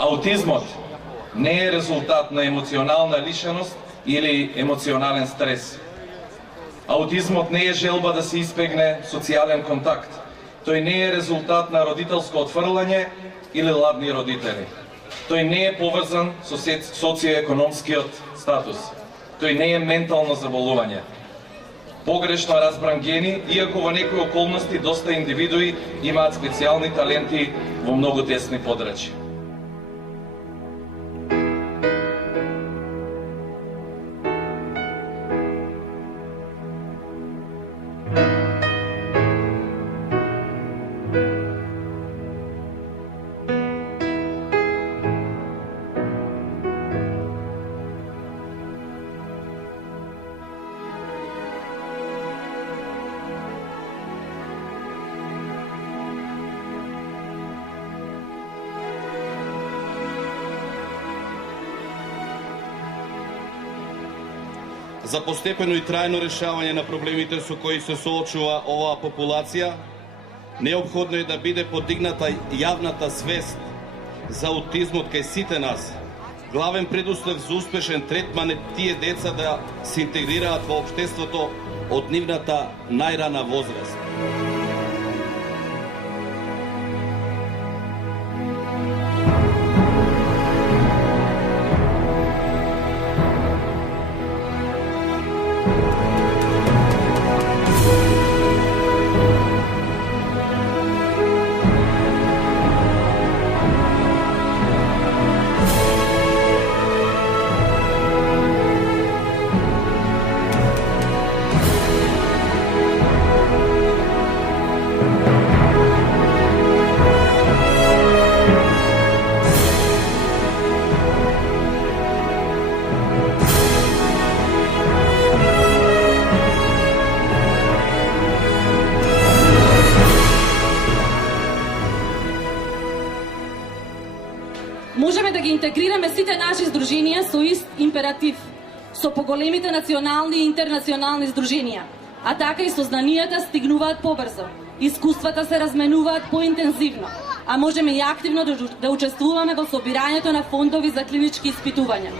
Аутизмот не е резултат на емоционална лишеност или емоционален стрес. Аутизмот не е желба да се избегне социјален контакт. Тој не е резултат на родителско отфрлање или ладни родители. Тој не е поврзан со социоекономскиот статус. Тој не е ментално заболување. Погрешно разбран гени, иако во некои околности доста индивидуи имаат специјални таленти во многу тесни подрачја. За постепено и трајно решавање на проблемите со кои се соочува оваа популација, неопходно е да биде подигната јавната свест за аутизмот кај сите нас. Главен предуслов за успешен третман е тие деца да се интегрираат во општеството од нивната најрана возраст. Можеме да ги интегрираме сите наши здруженија со ист императив, со поголемите национални и интернационални здруженија, а така и сознанијата стигнуваат побрзо, искуствата се разменуваат поинтензивно, а можеме и активно да учествуваме во собирањето на фондови за клинички испитувања.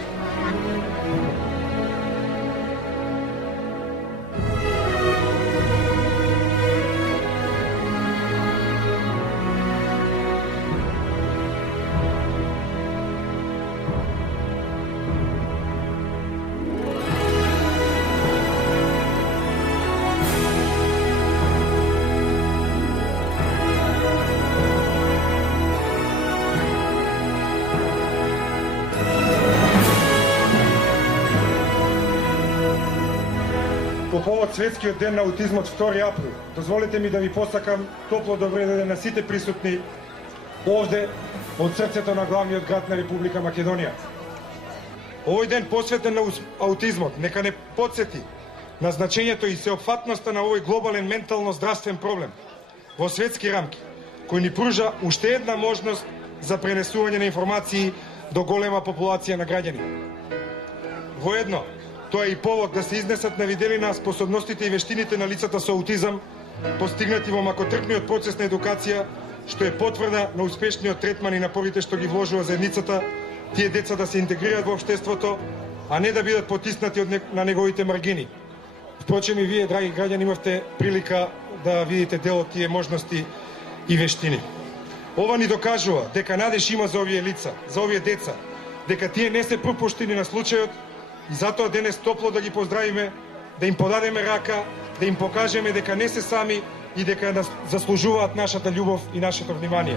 По повод Светскиот ден на аутизмот 2 април, дозволете ми да ви посакам топло добро ден на сите присутни овде од срцето на главниот град на Република Македонија. Овој ден посветен на аутизмот нека не потсети на значењето и сеопфатноста на овој глобален ментално здравствен проблем во светски рамки, кој ни пружа уште една можност за пренесување на информации до голема популација на граѓани. Воедно, тоа е и повод да се изнесат на виделина способностите и вештините на лицата со аутизам, постигнати во макотрпниот процес на едукација, што е потврда на успешниот третман и напорите што ги вложува заедницата, тие деца да се интегрираат во општеството, а не да бидат потиснати на неговите маргини. Впрочем и вие, драги граѓани, имавте прилика да видите дел од тие можности и вештини. Ова ни докажува дека надеж има за овие лица, за овие деца, дека тие не се пропуштени на случајот. И затоа денес топло да ги поздравиме, да им подадеме рака, да им покажеме дека не се сами и дека заслужуваат нашата љубов и нашето внимание.